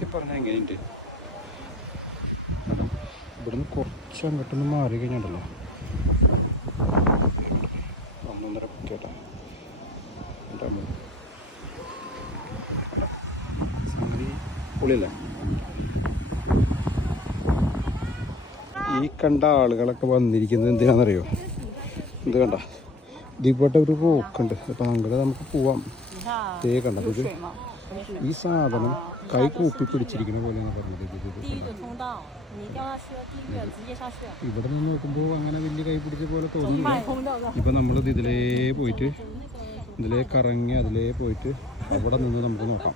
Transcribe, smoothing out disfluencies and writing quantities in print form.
സത്യം പറഞ്ഞാൽ എങ്ങനെയുണ്ട്? ഇവിടുന്ന് കുറച്ച് അങ്ങോട്ടൊന്ന് മാറി കഴിഞ്ഞുണ്ടല്ലോ 1.5 കേട്ടാ സംഗതി പൊളിയല്ലേ? ഈ കണ്ട ആളുകളൊക്കെ വന്നിരിക്കുന്നത് എന്തിനാണെന്നറിയോ? ഇത് കണ്ട ഇതിപ്പോട്ടെ ഒരു റോക്കുണ്ട്. അപ്പം അങ്ങോട്ട് നമുക്ക് പോവാം. തേ കണ്ടത് ഇത് ഈ സാധനം കൈ കൂപ്പി പിടിച്ചിരിക്കുന്ന പോലെയാണ് പറഞ്ഞത്. ഇവിടെ നിന്ന് നോക്കുമ്പോൾ അങ്ങനെ വലിയ കൈ പിടിച്ച പോലെ തോന്നുന്നു. ഇപ്പം നമ്മളിത് ഇതിലേ പോയിട്ട് ഇതിലേ കറങ്ങി അതിലേ പോയിട്ട് അവിടെ നിന്ന് നമുക്ക് നോക്കാം.